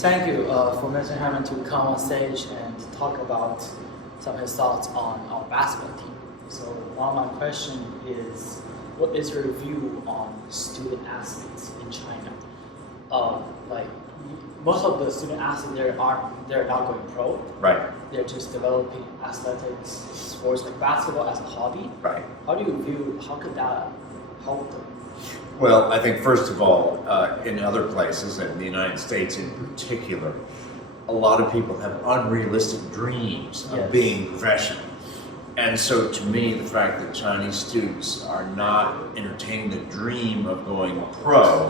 Thank you for Mr. Hammond to come on stage and talk about some of his thoughts on our basketball team. So one of my questions is, what is your view on student athletes in China? Like most of the student athletes they're not going pro. Right. They're just developing athletics, sports like basketball as a hobby. Right. How could that help them? Well, I think first of all, in other places, and the United States in particular, a lot of people have unrealistic dreams of being professional. And so to me, the fact that Chinese students are not entertaining the dream of going pro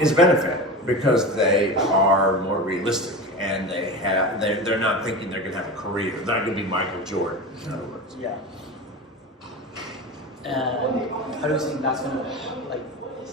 is a benefit because they are more realistic and they're not thinking they're going to have a career. They're not going to be Michael Jordan, in other words. Yeah. And how do you think that's going to, like,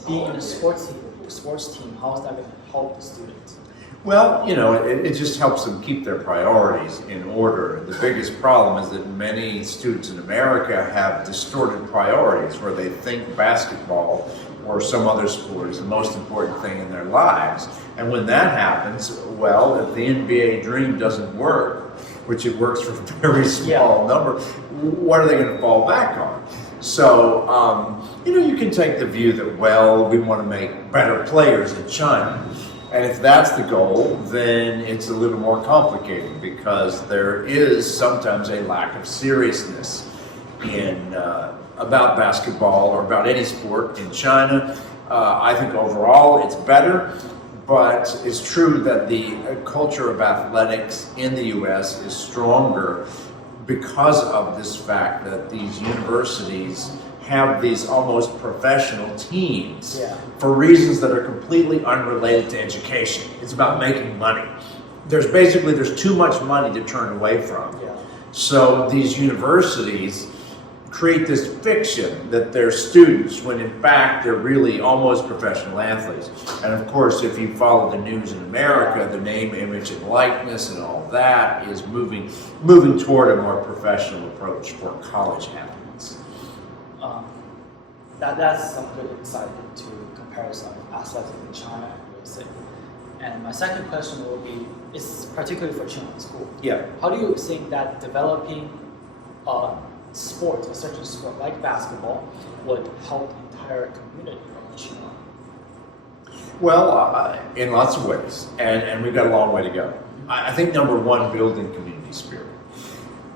being in a sports team, how is that going to help the students? Well, it just helps them keep their priorities in order. The biggest problem is that many students in America have distorted priorities where they think basketball or some other sport is the most important thing in their lives. And when that happens, well, if the NBA dream doesn't work, which it works for a very small number, what are they going to fall back on? So, you can take the view that, well, we want to make better players in China. And if that's the goal, then it's a little more complicated because there is sometimes a lack of seriousness about basketball or about any sport in China. I think overall it's better, but it's true that the culture of athletics in the U.S. is stronger because of this fact that these universities have these almost professional teams for reasons that are completely unrelated to education. It's about making money. There's too much money to turn away from. So these universities create this fiction that they're students when in fact they're really almost professional athletes. And of course, if you follow the news in America, the name, image, and likeness and all that is moving toward a more professional approach for college athletes. That's some good insight into comparison of athletics in China and USA. And my second question will be, it's particularly for Tsinglan School. How do you think that developing sport, a certain sport like basketball, would help the entire community of Tsinglan? Well, in lots of ways, and we've got a long way to go. I think number one, building community spirit.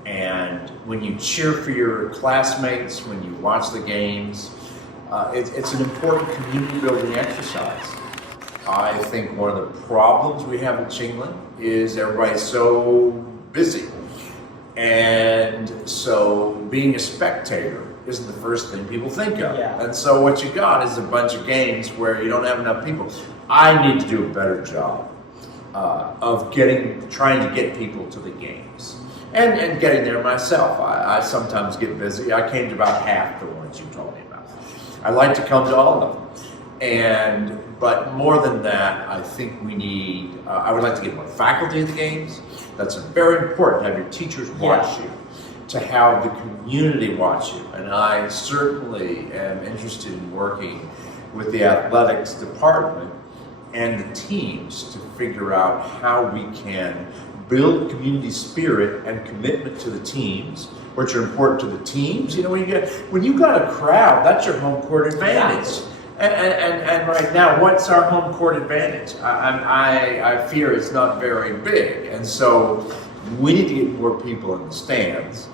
And when you cheer for your classmates, when you watch the games, it's an important community building exercise. I think one of the problems we have in Tsinglan is everybody's so busy. And so being a spectator isn't the first thing people think of. And so what you got is a bunch of games where you don't have enough people. I need to do a better job of trying to get people to the games. And getting there myself. I sometimes get busy. I came to about half the ones you told me about. I like to come to all of them. But more than that, I think we need, I would like to get more faculty in the games. That's very important to have your teachers watch you, to have the community watch you. And I certainly am interested in working with the athletics department and the teams to figure out how we can build community spirit and commitment to the teams, which are important to the teams. When you got a crowd, that's your home court advantage. And right now, what's our home court advantage? I fear it's not very big. And so we need to get more people in the stands.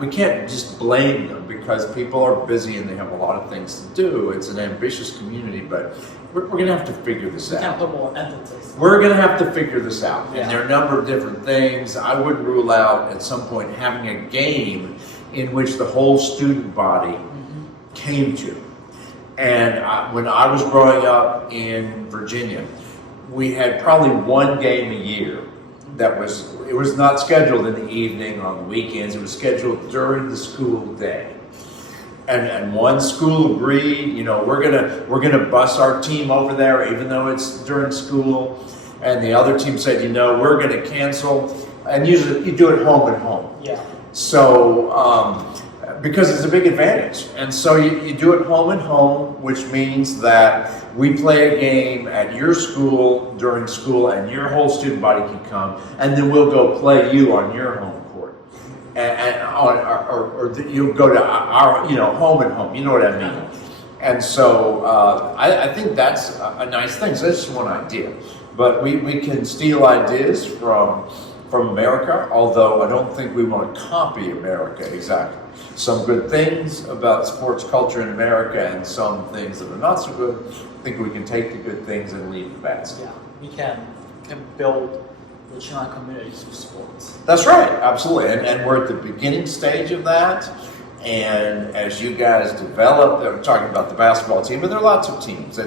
We can't just blame them because people are busy and they have a lot of things to do. It's an ambitious community, but we're going to have to figure this out. We can't put more emphasis. We're going to have to figure this out. And there are a number of different things. I wouldn't rule out at some point having a game in which the whole student body came to. And when I was growing up in Virginia, we had probably one game a year it was not scheduled in the evening or on the weekends. It was scheduled during the school day. And one school agreed, we're gonna bus our team over there even though it's during school. And the other team said, we're gonna cancel. And usually you do it home and home. So Because it's a big advantage. And so you do it home and home, which means that we play a game at your school during school and your whole student body can come, and then we'll go play you on your home court. Or you'll go to our, home and home. You know what I mean? And so I think that's a nice thing. So that's just one idea. But we can steal ideas from America, although I don't think we want to copy America exactly. Some good things about sports culture in America and some things that are not so good. I think we can take the good things and leave the bad stuff. Yeah, we can build the Tsinglan community through sports. That's right, absolutely. And we're at the beginning stage of that. And as you guys develop, I'm talking about the basketball team, but there are lots of teams.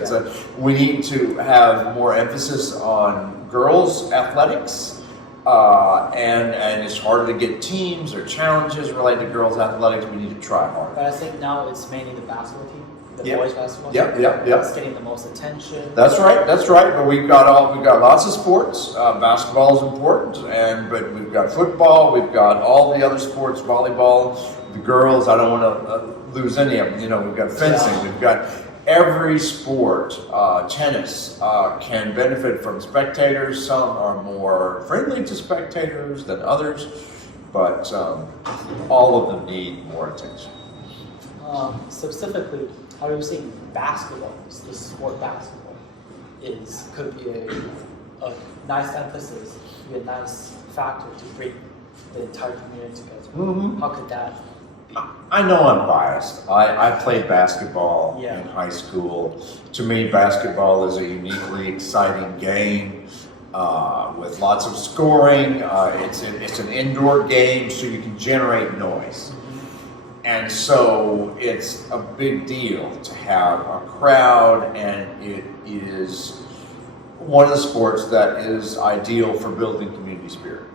We need to have more emphasis on girls' athletics. And it's harder to get teams or challenges related to girls' athletics. We need to try harder. But I think now it's mainly the basketball team, the boys' basketball team. Yeah. It's getting the most attention. That's right. But we've got lots of sports. Basketball is important, but we've got football. We've got all the other sports, volleyball. The girls, I don't want to lose any of them. We've got fencing. We've got every sport. Tennis can benefit from spectators. Some are more friendly to spectators than others, but all of them need more attention. Specifically, how do you think basketball, the sport basketball, could be a nice emphasis, be a nice factor to bring the entire community together? Mm-hmm. How could that be? I know I'm biased. I played basketball in high school. To me, basketball is a uniquely exciting game with lots of scoring. It's an indoor game, so you can generate noise. And so it's a big deal to have a crowd, and it is one of the sports that is ideal for building community spirit.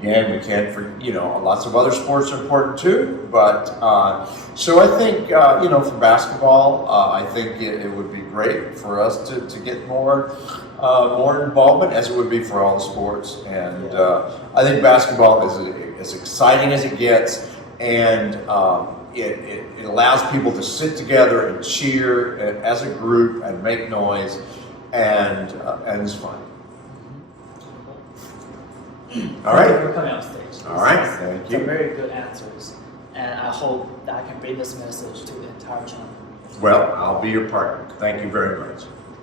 Again, we can't, lots of other sports are important too, but so I think, for basketball, I think it would be great for us to get more involvement, as it would be for all the sports. And I think basketball is as exciting as it gets, and it allows people to sit together and cheer as a group and make noise, and it's fun. All right. Thank you for coming on stage. All right. Thank you. Some very good answers, and I hope that I can bring this message to the entire channel. Well, I'll be your partner. Thank you very much.